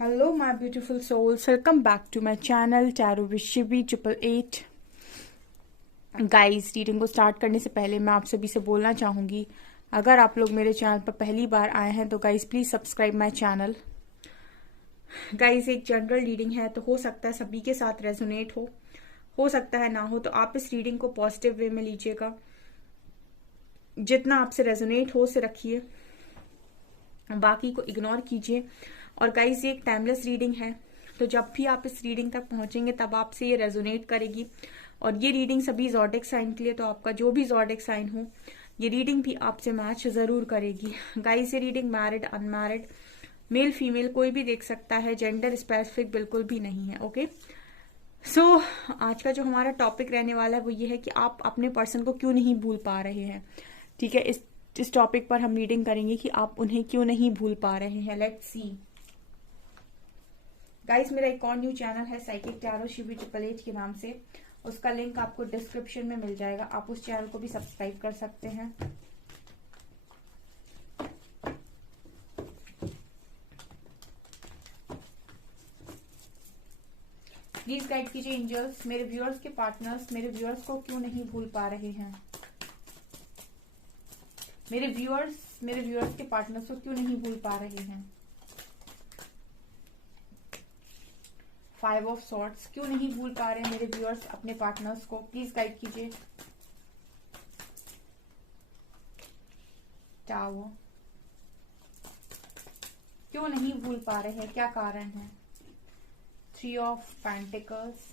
Hello, my beautiful souls. Welcome back to my channel Tarot with Shivi 888. Guys, reading को start करने से पहले मैं आप सभी से बोलना चाहूँगी, अगर आप लोग मेरे चैनल पर पहली बार आए हैं तो guys please subscribe my channel. Guys, एक जनरल रीडिंग है तो हो सकता है सभी के साथ रेजोनेट हो सकता है ना हो, तो आप इस रीडिंग को पॉजिटिव वे में लीजिएगा। जितना आपसे रेजोनेट हो उसे रखिए, बाकी को इग्नोर कीजिए। और गाइस, ये एक टाइमलेस रीडिंग है, तो जब भी आप इस रीडिंग तक पहुंचेंगे तब आपसे ये रेजोनेट करेगी। और ये रीडिंग सभी ज़ोडिएक साइन के लिए, तो आपका जो भी ज़ोडिएक साइन हो ये रीडिंग भी आपसे मैच जरूर करेगी। गाइस, ये reading married, unmarried, male female कोई भी देख सकता है, जेंडर स्पेसिफिक बिल्कुल भी नहीं है। ओके, सो आज का जो हमारा टॉपिक रहने वाला है वो ये है कि आप अपने पर्सन को क्यों नहीं भूल पा रहे हैं। ठीक है, इस टॉपिक पर हम रीडिंग करेंगे कि आप उन्हें क्यों नहीं भूल पा रहे हैं। Let's see. गाइस, मेरा एक और न्यू चैनल है साइकिक टैरो शिवी 888 के नाम से, उसका लिंक आपको डिस्क्रिप्शन में मिल जाएगा। आप उस चैनल को भी सब्सक्राइब कर सकते हैं। प्लीज गाइड कीजिए एंजल्स, मेरे व्यूअर्स के पार्टनर्स मेरे व्यूअर्स को क्यों नहीं भूल पा रहे हैं। मेरे व्यूअर्स के पार्टनर्स को क्यों नहीं भूल पा रहे हैं। 5 ऑफ सॉर्ड्स, क्यों नहीं भूल पा रहे हैं मेरे व्यूअर्स अपने पार्टनर्स को। प्लीज गाइड कीजिए। टावर, क्यों नहीं भूल पा रहे हैं, क्या कारण है। 3 of pentacles,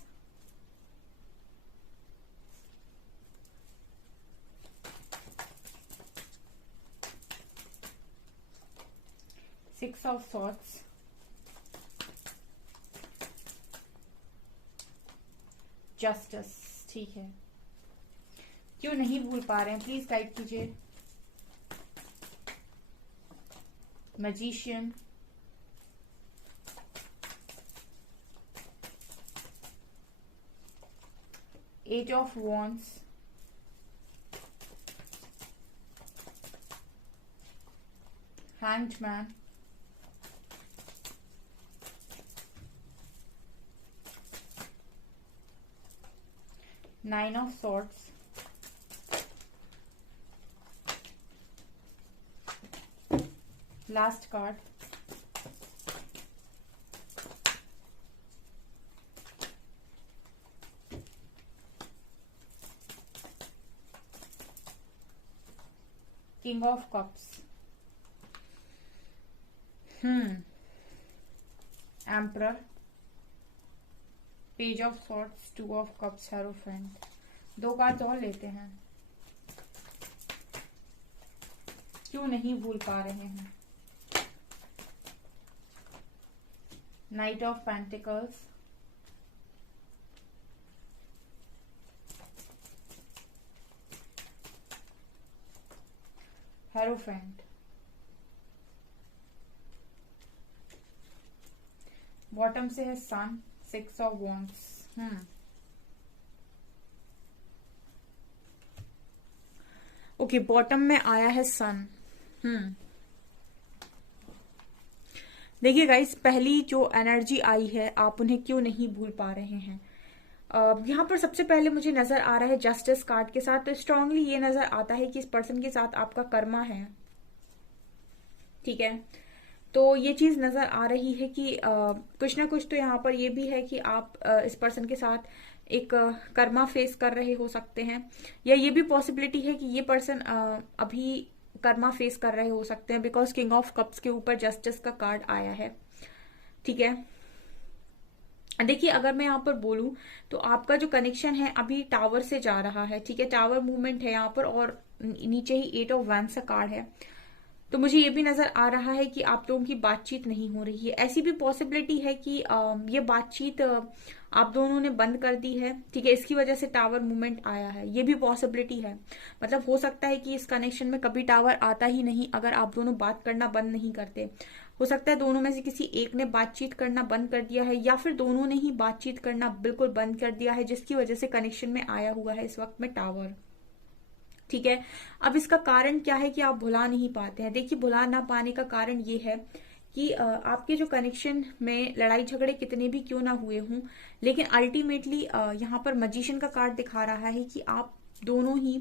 six of swords, justice. ठीक है, क्यों नहीं भूल पा रहे हैं, प्लीज गाइड कीजिए। Magician, eight of wands, hanged man, nine of swords, last card, king of cups, emperor, page of swords, 2 of cups, hierophant. 2 card और लेते हैं, क्यों नहीं भूल पा रहे हैं। Knight of pentacles, hierophant. Bottom से है sun, 6 of wands. Okay, bottom में आया है सन। देखिए गाइस, पहली जो एनर्जी आई है आप उन्हें क्यों नहीं भूल पा रहे हैं। यहाँ पर सबसे पहले मुझे नजर आ रहा है जस्टिस कार्ड के साथ, तो स्ट्रांगली ये नजर आता है कि इस पर्सन के साथ आपका कर्मा है। ठीक है, तो ये चीज नजर आ रही है कि कुछ ना कुछ तो यहाँ पर ये भी है कि आप इस पर्सन के साथ एक कर्मा फेस कर रहे हो सकते हैं, या ये भी पॉसिबिलिटी है कि ये पर्सन अभी कर्मा फेस कर रहे हो सकते हैं, बिकॉज किंग ऑफ कप्स के ऊपर जस्टिस का कार्ड आया है। ठीक है, देखिए अगर मैं यहाँ पर बोलूं तो आपका जो कनेक्शन है अभी टावर से जा रहा है। ठीक है, टावर मूवमेंट है यहाँ पर, और नीचे ही 8 ऑफ वैंड्स का कार्ड है। तो मुझे ये भी नजर आ रहा है कि आप लोगों की बातचीत नहीं हो रही है। ऐसी भी पॉसिबिलिटी है कि ये बातचीत आप दोनों ने बंद कर दी है। ठीक है, इसकी वजह से टावर मूवमेंट आया है, ये भी पॉसिबिलिटी है। मतलब हो सकता है कि इस कनेक्शन में कभी टावर आता ही नहीं अगर आप दोनों बात करना बंद नहीं करते। हो सकता है दोनों में से किसी एक ने बातचीत करना बंद कर दिया है, या फिर दोनों ने ही बातचीत करना बिल्कुल बंद कर दिया है, जिसकी वजह से कनेक्शन में आया हुआ है इस वक्त में टावर। ठीक है, अब इसका कारण क्या है कि आप भुला नहीं पाते हैं। देखिए, भुला ना पाने का कारण ये है कि आपके जो कनेक्शन में लड़ाई झगड़े कितने भी क्यों ना हुए हों, लेकिन अल्टीमेटली यहाँ पर मजिशियन का कार्ड दिखा रहा है कि आप दोनों ही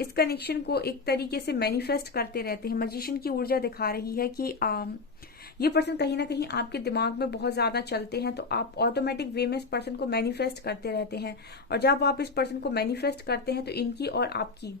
इस कनेक्शन को एक तरीके से मैनिफेस्ट करते रहते हैं। मजिशियन की ऊर्जा दिखा रही है कि ये पर्सन कहीं ना कहीं आपके दिमाग में बहुत ज्यादा चलते हैं, तो आप ऑटोमेटिक वे में इस पर्सन को मैनिफेस्ट करते रहते हैं। और जब आप इस पर्सन को मैनिफेस्ट करते हैं तो इनकी और आपकी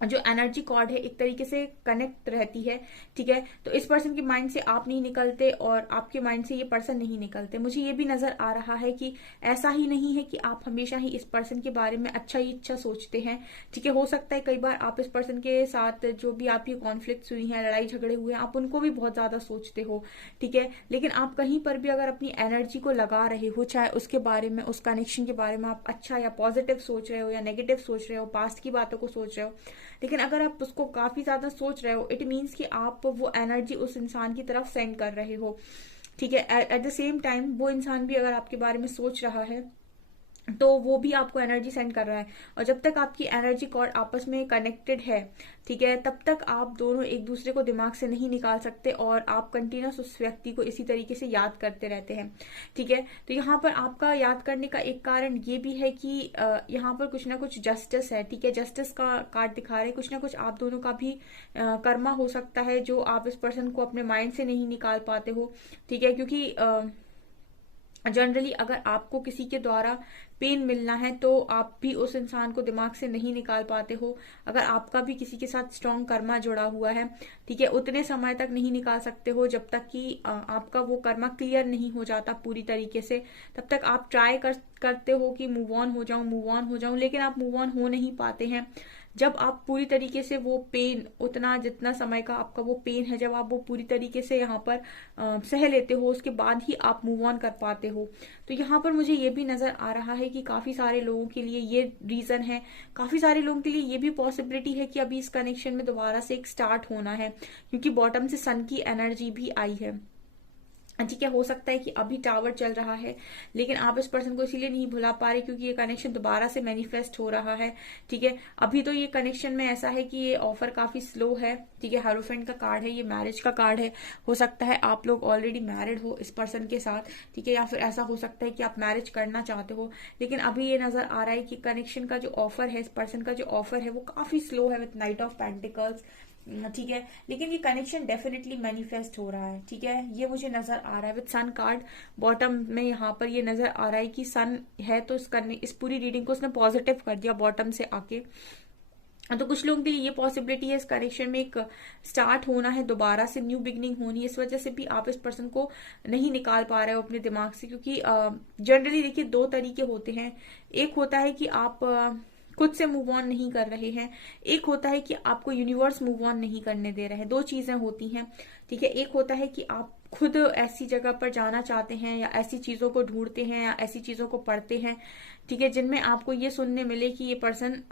जो एनर्जी कॉर्ड है एक तरीके से कनेक्ट रहती है। ठीक है, तो इस पर्सन के माइंड से आप नहीं निकलते और आपके माइंड से ये पर्सन नहीं निकलते। मुझे ये भी नजर आ रहा है कि ऐसा ही नहीं है कि आप हमेशा ही इस पर्सन के बारे में अच्छा ही अच्छा सोचते हैं। ठीक है, हो सकता है कई बार आप इस पर्सन के साथ जो भी आपकी कॉन्फ्लिक्ट हुई हैं, लड़ाई झगड़े हुए हैं, आप उनको भी बहुत ज्यादा सोचते हो। ठीक है, लेकिन आप कहीं पर भी अगर अपनी एनर्जी को लगा रहे हो, चाहे उसके बारे में, उस कनेक्शन के बारे में आप अच्छा या पॉजिटिव सोच रहे हो या नेगेटिव सोच रहे हो, पास्ट की बातों को सोच रहे हो, लेकिन अगर आप उसको काफी ज्यादा सोच रहे हो, इट मीन्स कि आप वो एनर्जी उस इंसान की तरफ सेंड कर रहे हो। ठीक है, एट द सेम टाइम वो इंसान भी अगर आपके बारे में सोच रहा है तो वो भी आपको एनर्जी सेंड कर रहा है। और जब तक आपकी एनर्जी कॉर्ड आपस में कनेक्टेड है, ठीक है, तब तक आप दोनों एक दूसरे को दिमाग से नहीं निकाल सकते और आप कंटिन्यूस उस व्यक्ति को इसी तरीके से याद करते रहते हैं। ठीक है, तो यहाँ पर आपका याद करने का एक कारण ये भी है कि यहाँ पर कुछ ना कुछ जस्टिस है। ठीक है, जस्टिस का कार्ड दिखा रहे हैं, कुछ ना कुछ आप दोनों का भी कर्मा हो सकता है जो आप इस पर्सन को अपने माइंड से नहीं निकाल पाते हो। ठीक है, क्योंकि जनरली अगर आपको किसी के द्वारा पेन मिलना है तो आप भी उस इंसान को दिमाग से नहीं निकाल पाते हो। अगर आपका भी किसी के साथ स्ट्रॉन्ग कर्मा जुड़ा हुआ है, ठीक है, उतने समय तक नहीं निकाल सकते हो जब तक कि आपका वो कर्मा क्लियर नहीं हो जाता पूरी तरीके से। तब तक आप ट्राई करते हो कि मूव ऑन हो जाऊं, मूव ऑन हो जाऊं, लेकिन आप मूव ऑन हो नहीं पाते हैं। जब आप पूरी तरीके से वो पेन, उतना जितना समय का आपका वो पेन है, जब आप वो पूरी तरीके से यहाँ पर सह लेते हो, उसके बाद ही आप मूव ऑन कर पाते हो। तो यहाँ पर मुझे ये भी नजर आ रहा है कि काफी सारे लोगों के लिए ये रीजन है, काफी सारे लोगों के लिए ये भी पॉसिबिलिटी है कि अभी इस कनेक्शन में दोबारा से एक स्टार्ट होना है, क्योंकि बॉटम से सन की एनर्जी भी आई है। ठीक है, हो सकता है कि अभी टावर चल रहा है लेकिन आप इस पर्सन को इसीलिए नहीं भुला पा रहे क्योंकि ये कनेक्शन दोबारा से मैनिफेस्ट हो रहा है। ठीक है, अभी तो ये कनेक्शन में ऐसा है कि ये ऑफर काफी स्लो है। ठीक है, हेरोफेंट का कार्ड है, ये मैरिज का कार्ड है। हो सकता है आप लोग ऑलरेडी मैरिड हो इस पर्सन के साथ। ठीक है, या फिर ऐसा हो सकता है कि आप मैरिज करना चाहते हो, लेकिन अभी ये नजर आ रहा है कि कनेक्शन का जो ऑफर है, इस पर्सन का जो ऑफर है वो काफी स्लो है विथ नाइट ऑफ पेंटिकल्स। ठीक है, लेकिन ये कनेक्शन डेफिनेटली मैनिफेस्ट हो रहा है। ठीक है, ये मुझे नजर आ रहा है विद सन कार्ड बॉटम में। यहाँ पर ये नजर आ रहा है कि सन है, तो इस पूरी रीडिंग को उसने पॉजिटिव कर दिया बॉटम से आके। तो कुछ लोगों के लिए ये पॉसिबिलिटी है इस कनेक्शन में एक स्टार्ट होना है, दोबारा से न्यू बिगनिंग होनी है। इस वजह से भी आप इस पर्सन को नहीं निकाल पा रहे हो अपने दिमाग से, क्योंकि जनरली देखिए दो तरीके होते हैं। एक होता है कि आप खुद से मूव ऑन नहीं कर रहे हैं, एक होता है कि आपको यूनिवर्स मूव ऑन नहीं करने दे रहे हैं। दो चीजें होती हैं। ठीक है, एक होता है कि आप खुद ऐसी जगह पर जाना चाहते हैं या ऐसी चीजों को ढूंढते हैं या ऐसी चीजों को पढ़ते हैं, ठीक है, जिनमें आपको ये सुनने मिले कि ये पर्सन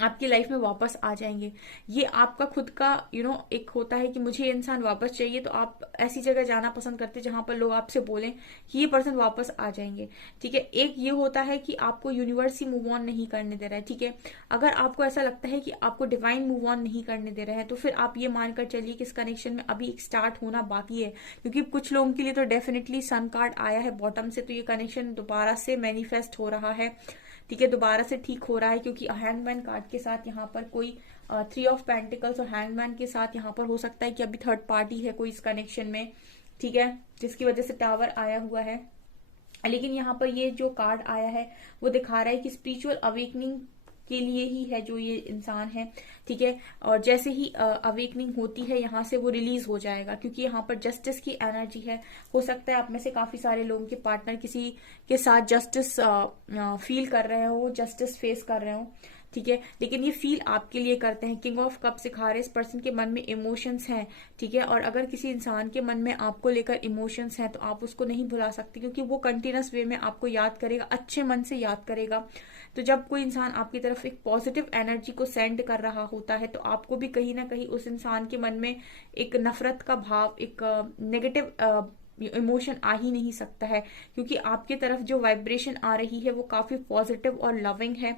आपकी लाइफ में वापस आ जाएंगे। ये आपका खुद का एक होता है कि मुझे ये इंसान वापस चाहिए, तो आप ऐसी जगह जाना पसंद करते हैं जहां पर लोग आपसे बोलें कि ये पर्सन वापस आ जाएंगे। ठीक है, एक ये होता है कि आपको यूनिवर्स ही मूव ऑन नहीं करने दे रहा है। ठीक है, अगर आपको ऐसा लगता है कि आपको डिवाइन मूव ऑन नहीं करने दे रहा है तो फिर आप ये मानकर चलिए कि इस कनेक्शन में अभी एक स्टार्ट होना बाकी है, क्योंकि कुछ लोगों के लिए तो डेफिनेटली सन कार्ड आया है बॉटम से, तो ये कनेक्शन दोबारा से मैनिफेस्ट हो रहा है। ठीक है, दोबारा से ठीक हो रहा है, क्योंकि हैंगमैन कार्ड के साथ यहाँ पर कोई 3 ऑफ पेंटिकल्स और हैंगमैन के साथ यहाँ पर हो सकता है कि अभी थर्ड पार्टी है कोई इस कनेक्शन में। ठीक है, जिसकी वजह से टावर आया हुआ है। लेकिन यहाँ पर ये जो कार्ड आया है वो दिखा रहा है कि स्पिरिचुअल अवेकनिंग के लिए ही है जो ये इंसान है। ठीक है, और जैसे ही अवेकनिंग होती है यहाँ से वो रिलीज हो जाएगा, क्योंकि यहाँ पर जस्टिस की एनर्जी है। हो सकता है आप में से काफी सारे लोगों के पार्टनर किसी के साथ जस्टिस फील कर रहे हो, जस्टिस फेस कर रहे हो। ठीक है, लेकिन ये फील आपके लिए करते हैं। किंग ऑफ कप सिखा रहे हैं इस पर्सन के मन में इमोशंस हैं। ठीक है, और अगर किसी इंसान के मन में आपको लेकर इमोशंस हैं तो आप उसको नहीं भुला सकते, क्योंकि वो कंटिन्यूस वे में आपको याद करेगा, अच्छे मन से याद करेगा। तो जब कोई इंसान आपकी तरफ एक पॉजिटिव एनर्जी को सेंड कर रहा होता है तो आपको भी कहीं ना कहीं उस इंसान के मन में एक नफरत का भाव, एक नेगेटिव इमोशन आ ही नहीं सकता है, क्योंकि आपकी तरफ जो वाइब्रेशन आ रही है वो काफी पॉजिटिव और लविंग है।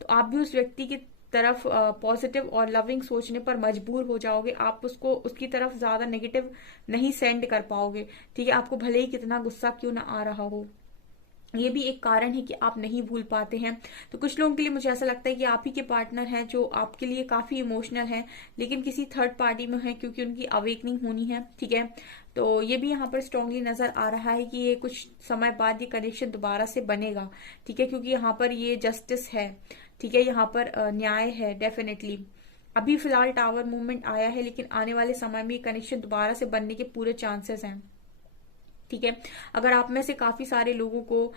तो आप भी उस व्यक्ति की तरफ पॉजिटिव और लविंग सोचने पर मजबूर हो जाओगे। आप उसको उसकी तरफ ज्यादा नेगेटिव नहीं सेंड कर पाओगे। ठीक है, आपको भले ही कितना गुस्सा क्यों ना आ रहा हो, ये भी एक कारण है कि आप नहीं भूल पाते हैं। तो कुछ लोगों के लिए मुझे ऐसा लगता है कि आप ही के पार्टनर हैं जो आपके लिए काफी इमोशनल हैं, लेकिन किसी थर्ड पार्टी में है क्योंकि उनकी अवेकनिंग होनी है। ठीक है, तो ये भी यहाँ पर स्ट्रांगली नजर आ रहा है कि ये कुछ समय बाद ये कनेक्शन दोबारा से बनेगा। ठीक है, क्योंकि यहाँ पर ये जस्टिस है। ठीक है, यहाँ पर न्याय है डेफिनेटली। अभी फिलहाल टावर मूवमेंट आया है, लेकिन आने वाले समय में ये कनेक्शन दोबारा से बनने के पूरे चांसेस हैं। ठीक है, अगर आप में से काफी सारे लोगों को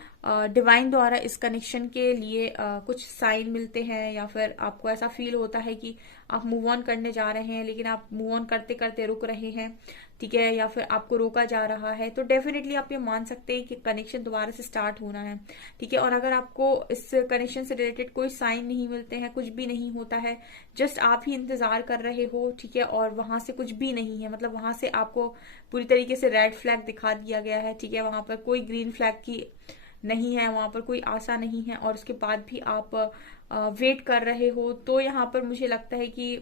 डिवाइन द्वारा इस कनेक्शन के लिए कुछ साइन मिलते हैं, या फिर आपको ऐसा फील होता है कि आप मूव ऑन करने जा रहे हैं लेकिन आप मूव ऑन करते करते रुक रहे हैं, ठीक है, या फिर आपको रोका जा रहा है, तो डेफिनेटली आप ये मान सकते हैं कि कनेक्शन दोबारा से स्टार्ट होना है। ठीक है, और अगर आपको इस कनेक्शन से रिलेटेड कोई साइन नहीं मिलते हैं, कुछ भी नहीं होता है, जस्ट आप ही इंतजार कर रहे हो, ठीक है, और वहां से कुछ भी नहीं है, मतलब वहां से आपको पूरी तरीके से रेड फ्लैग दिखा दिया गया है। ठीक है, वहां पर कोई ग्रीन फ्लैग की नहीं है, वहां पर कोई आशा नहीं है, और उसके बाद भी आप वेट कर रहे हो, तो यहाँ पर मुझे लगता है कि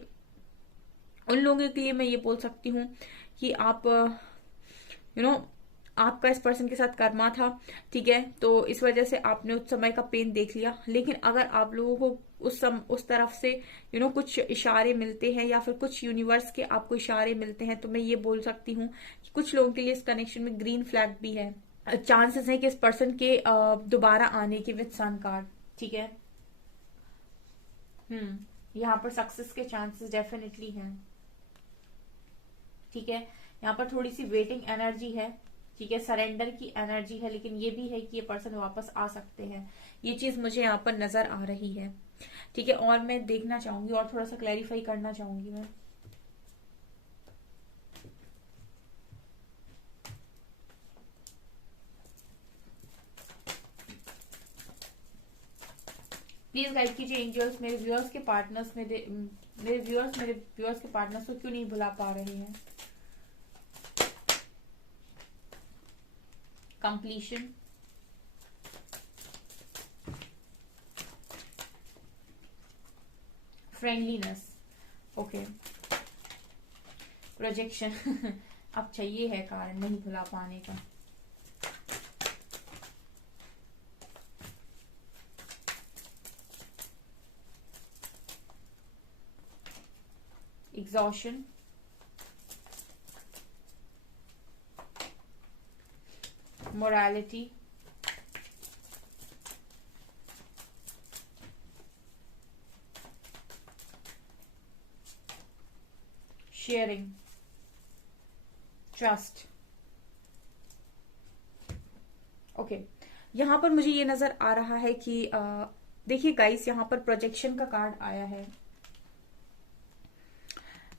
उन लोगों के लिए मैं ये बोल सकती हूँ कि आप आपका इस पर्सन के साथ कर्मा था। ठीक है, तो इस वजह से आपने उस समय का पेन देख लिया, लेकिन अगर आप लोगों को उस तरफ से कुछ इशारे मिलते हैं, या फिर कुछ यूनिवर्स के आपको इशारे मिलते हैं, तो मैं ये बोल सकती हूँ कि कुछ लोगों के लिए इस कनेक्शन में ग्रीन फ्लैग भी है। चांसेस है कि इस पर्सन के दोबारा आने के विद सन कार्ड। ठीक है, यहाँ पर सक्सेस के चांसेस डेफिनेटली हैं। ठीक है, यहाँ पर थोड़ी सी वेटिंग एनर्जी है। ठीक है, सरेंडर की एनर्जी है, लेकिन ये भी है कि ये पर्सन वापस आ सकते हैं। ये चीज मुझे यहाँ पर नजर आ रही है। ठीक है, और मैं देखना चाहूंगी और थोड़ा सा क्लैरिफाई करना चाहूंगी मैं। प्लीज गाइड कीजिए एंजल्स, मेरे व्यूअर्स के पार्टनर्स मेरे व्यूअर्स के पार्टनर्स को क्यों नहीं भुला पा रहे हैं। कंप्लीशन, फ्रेंडलीनेस, ओके, प्रोजेक्शन अब चाहिए है कारण नहीं भुला पाने का। Exhaustion, morality, sharing, trust. Okay, यहां पर मुझे ये नजर आ रहा है कि देखिए गाइस, यहां पर प्रोजेक्शन का कार्ड आया है।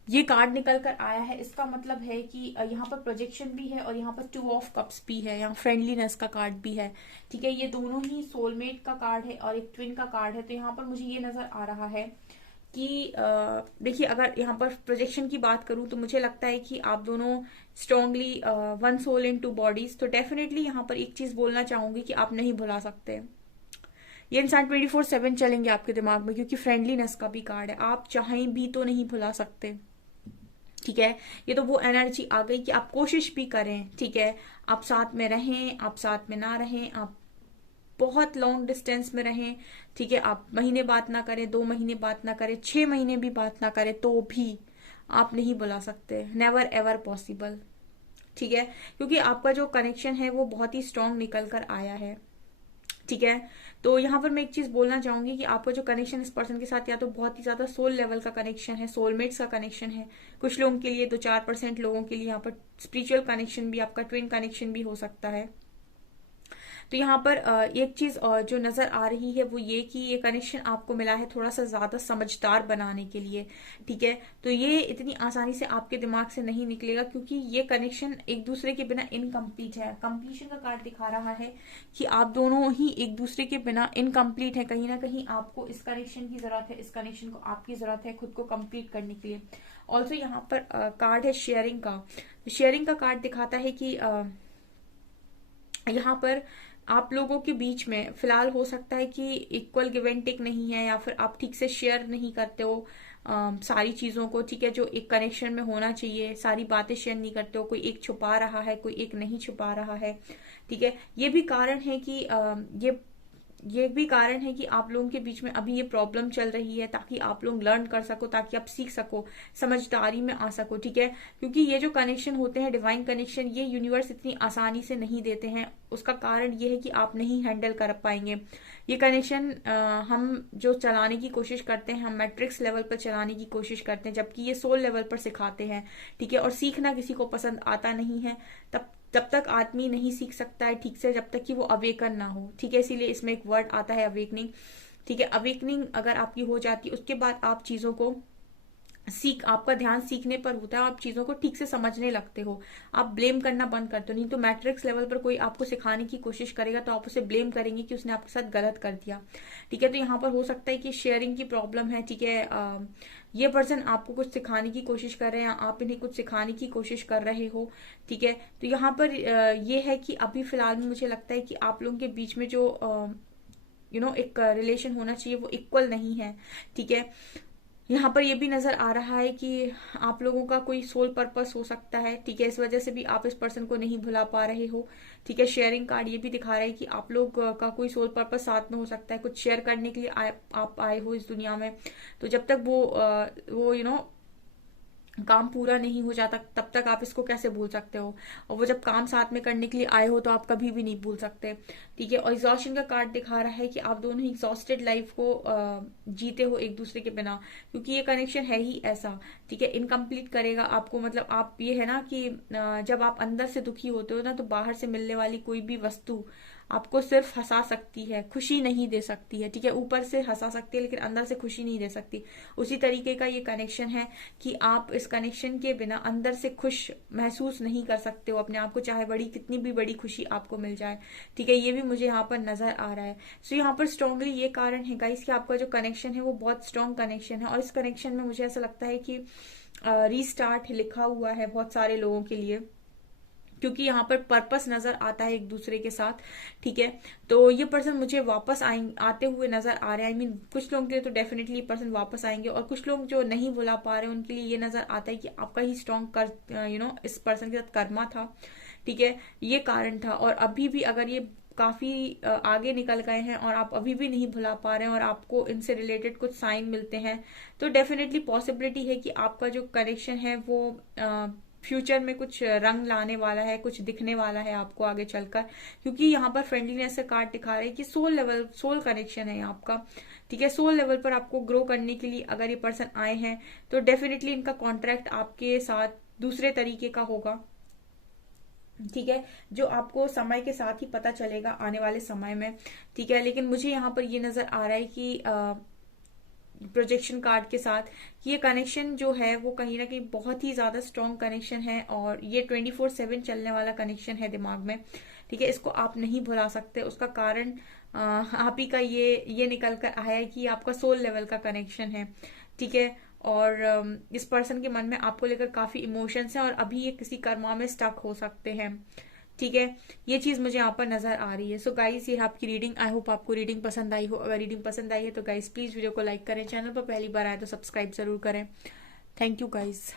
ये कार्ड निकल कर आया है, इसका मतलब है कि यहाँ पर प्रोजेक्शन भी है और यहाँ पर 2 ऑफ कप्स भी है, यहाँ फ्रेंडलीनेस का कार्ड भी है। ठीक है, ये दोनों ही सोलमेट का कार्ड है और एक ट्विन का कार्ड है। तो यहाँ पर मुझे ये नजर आ रहा है कि देखिए, अगर यहाँ पर प्रोजेक्शन की बात करूं तो मुझे लगता है कि आप दोनों strongly one soul in 2 bodies. तो डेफिनेटली यहाँ पर एक चीज बोलना चाहूंगी कि आप नहीं भुला सकते। ये इंसान 24/7 चलेंगे आपके दिमाग में, क्योंकि फ्रेंडलीनेस का भी कार्ड है। आप चाहें भी तो नहीं भुला सकते। ठीक है, ये तो वो एनर्जी आ गई कि आप कोशिश भी करें। ठीक है, आप साथ में रहें, आप साथ में ना रहें, आप बहुत लॉन्ग डिस्टेंस में रहें। ठीक है, आप महीने बात ना करें, 2 महीने बात ना करें, 6 महीने भी बात ना करें, तो भी आप नहीं बुला सकते। Never ever possible. ठीक है, क्योंकि आपका जो कनेक्शन है वो बहुत ही स्ट्रांग निकल कर आया है। ठीक है, तो यहाँ पर मैं एक चीज बोलना चाहूंगी कि आपका जो कनेक्शन इस पर्सन के साथ या तो बहुत ही ज्यादा सोल लेवल का कनेक्शन है, सोलमेट्स का कनेक्शन है। कुछ लोगों के लिए 2-4% लोगों के लिए यहाँ पर स्पिरिचुअल कनेक्शन भी, आपका ट्विन कनेक्शन भी हो सकता है। तो यहाँ पर एक चीज जो नजर आ रही है वो ये कि ये कनेक्शन आपको मिला है थोड़ा सा ज्यादा समझदार बनाने के लिए। ठीक है, तो ये इतनी आसानी से आपके दिमाग से नहीं निकलेगा, क्योंकि ये कनेक्शन एक दूसरे के बिना इनकम्प्लीट है। कंप्लीशन का कार्ड दिखा रहा है कि आप दोनों ही एक दूसरे के बिना इनकम्प्लीट है। कहीं ना कहीं आपको इस कनेक्शन की जरूरत है, इस कनेक्शन को आपकी जरूरत है खुद को कंप्लीट करने के लिए। ऑल्सो यहाँ पर कार्ड है शेयरिंग का। शेयरिंग का कार्ड दिखाता है कि यहाँ पर आप लोगों के बीच में फिलहाल हो सकता है कि इक्वल गिव एंड टेक नहीं है, या फिर आप ठीक से शेयर नहीं करते हो सारी चीजों को, ठीक है, जो एक कनेक्शन में होना चाहिए, सारी बातें शेयर नहीं करते हो, कोई एक छुपा रहा है, कोई एक नहीं छुपा रहा है, ठीक है। ये भी कारण है कि ये भी कारण है कि आप लोगों के बीच में अभी ये प्रॉब्लम चल रही है, ताकि आप लोग लर्न कर सको, ताकि आप सीख सको, समझदारी में आ सको, ठीक है। क्योंकि ये जो कनेक्शन होते हैं, डिवाइन कनेक्शन, ये यूनिवर्स इतनी आसानी से नहीं देते हैं। उसका कारण ये है कि आप नहीं हैंडल कर पाएंगे ये कनेक्शन। हम जो चलाने की कोशिश करते हैं, हम मैट्रिक्स लेवल पर चलाने की कोशिश करते हैं, जबकि ये सोल लेवल पर सिखाते हैं, ठीक है। और सीखना किसी को पसंद आता नहीं है, जब तक आदमी नहीं सीख सकता है ठीक से, जब तक कि वो अवेकन ना हो, ठीक है। इसीलिए इसमें एक वर्ड आता है अवेकनिंग, ठीक है। अवेकनिंग अगर आपकी हो जाती है, उसके बाद आप चीजों को आपका ध्यान सीखने पर होता है, आप चीजों को ठीक से समझने लगते हो, आप ब्लेम करना बंद करते हो। नहीं तो मैट्रिक्स लेवल पर कोई आपको सिखाने की कोशिश करेगा तो आप उसे ब्लेम करेंगे कि उसने आपके साथ गलत कर दिया, ठीक है। तो यहाँ पर हो सकता है कि शेयरिंग की प्रॉब्लम है, ठीक है। ये पर्सन आपको कुछ सिखाने की कोशिश कर रहे हैं, आप इन्हें कुछ सिखाने की कोशिश कर रहे हो, ठीक है। तो यहाँ पर ये है कि अभी फिलहाल में मुझे लगता है कि आप लोगों के बीच में जो एक रिलेशन होना चाहिए वो इक्वल नहीं है, ठीक है। यहाँ पर ये भी नजर आ रहा है कि आप लोगों का कोई सोल पर्पस हो सकता है, ठीक है। इस वजह से भी आप इस पर्सन को नहीं भुला पा रहे हो, ठीक है। शेयरिंग कार्ड ये भी दिखा रहा है कि आप लोग का कोई सोल पर्पस साथ में हो सकता है, कुछ शेयर करने के लिए आप आए हो इस दुनिया में। तो जब तक वो काम पूरा नहीं हो जाता, तब तक आप इसको कैसे भूल सकते हो। और वो जब काम साथ में करने के लिए आए हो तो आप कभी भी नहीं भूल सकते, ठीक है। और एग्जॉस्शन का कार्ड दिखा रहा है कि आप दोनों ही एग्जॉस्टेड लाइफ को जीते हो एक दूसरे के बिना, क्योंकि ये कनेक्शन है ही ऐसा, ठीक है। इनकम्प्लीट करेगा आपको, मतलब आप ये है ना कि जब आप अंदर से दुखी होते हो ना, तो बाहर से मिलने वाली कोई भी वस्तु आपको सिर्फ हंसा सकती है, खुशी नहीं दे सकती है, ठीक है। ऊपर से हंसा सकती है लेकिन अंदर से खुशी नहीं दे सकती। उसी तरीके का ये कनेक्शन है कि आप इस कनेक्शन के बिना अंदर से खुश महसूस नहीं कर सकते हो अपने आप को, चाहे कितनी भी बड़ी खुशी आपको मिल जाए, ठीक है। ये भी मुझे यहाँ पर नजर आ रहा है। सो यहाँ पर स्ट्रांगली ये कारण है गाइस कि आपका जो कनेक्शन है वो बहुत स्ट्रांग कनेक्शन है, और इस कनेक्शन में मुझे ऐसा लगता है कि रीस्टार्ट लिखा हुआ है बहुत सारे लोगों के लिए, क्योंकि यहाँ पर पर्पस नजर आता है एक दूसरे के साथ, ठीक है। तो ये पर्सन मुझे वापस आते हुए नजर आ रहे हैं। आई मीन कुछ लोगों के लिए तो डेफिनेटली ये पर्सन वापस आएंगे, और कुछ लोग जो नहीं बुला पा रहे उनके लिए ये नजर आता है कि आपका ही स्ट्रॉन्ग कर इस पर्सन के साथ कर्मा था, ठीक है। ये कारण था, और अभी भी अगर ये काफी आगे निकल गए हैं और आप अभी भी नहीं भुला पा रहे हैं, और आपको इनसे रिलेटेड कुछ साइन मिलते हैं, तो डेफिनेटली पॉसिबिलिटी है कि आपका जो कनेक्शन है वो फ्यूचर में कुछ रंग लाने वाला है, कुछ दिखने वाला है आपको आगे चलकर। क्योंकि यहाँ पर फ्रेंडलीनेस का कार्ड दिखा रहे हैं कि सोल कनेक्शन है आपका, ठीक है। सोल लेवल पर आपको ग्रो करने के लिए अगर ये पर्सन आए हैं, तो डेफिनेटली इनका कॉन्ट्रैक्ट आपके साथ दूसरे तरीके का होगा, ठीक है, जो आपको समय के साथ ही पता चलेगा आने वाले समय में, ठीक है। लेकिन मुझे यहाँ पर ये नजर आ रहा है कि प्रोजेक्शन कार्ड के साथ कि ये कनेक्शन जो है वो कहीं ना कहीं बहुत ही ज्यादा स्ट्रॉन्ग कनेक्शन है, और ये 24/7 चलने वाला कनेक्शन है दिमाग में, ठीक है। इसको आप नहीं भुला सकते। उसका कारण आप ही का ये निकल कर आया है कि आपका सोल लेवल का कनेक्शन है, ठीक है। और इस पर्सन के मन में आपको लेकर काफी इमोशंस हैं, और अभी ये किसी कर्मा में स्टक हो सकते हैं, ठीक है। ये चीज मुझे यहाँ पर नजर आ रही है। सो गाइस, ये आपकी रीडिंग। आई होप आपको रीडिंग पसंद आई हो। अगर रीडिंग पसंद आई है तो गाइस प्लीज वीडियो को लाइक करें, चैनल पर पहली बार आए तो सब्सक्राइब जरूर करें। Thank you guys.